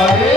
Amém.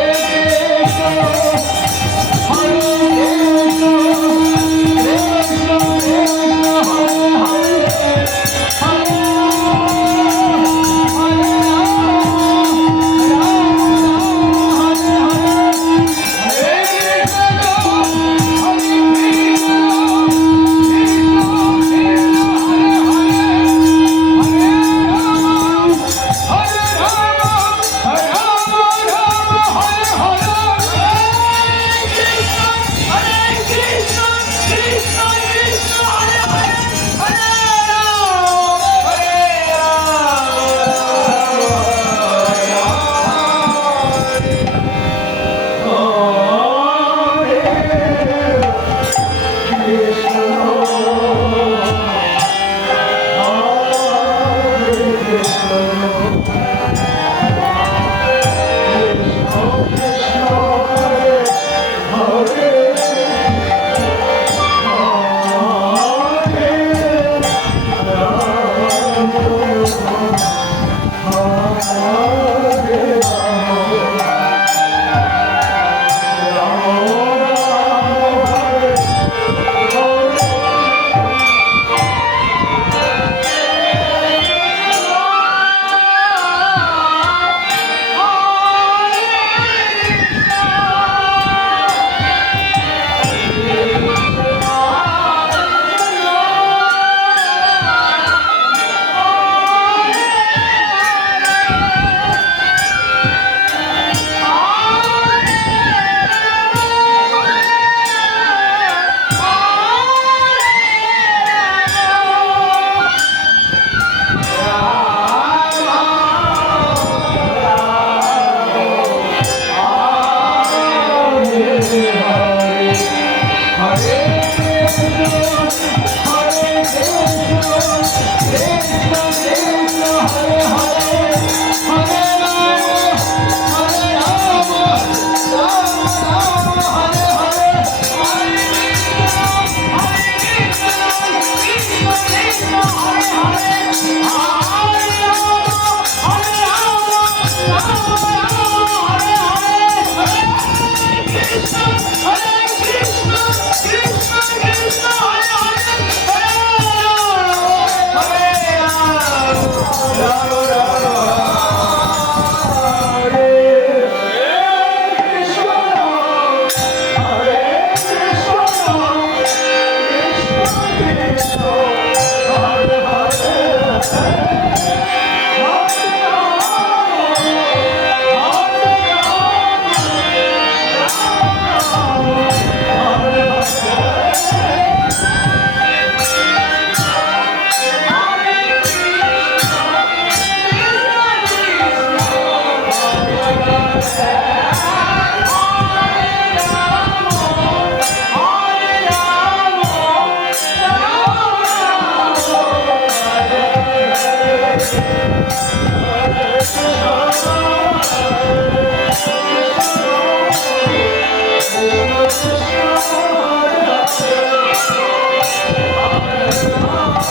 Oh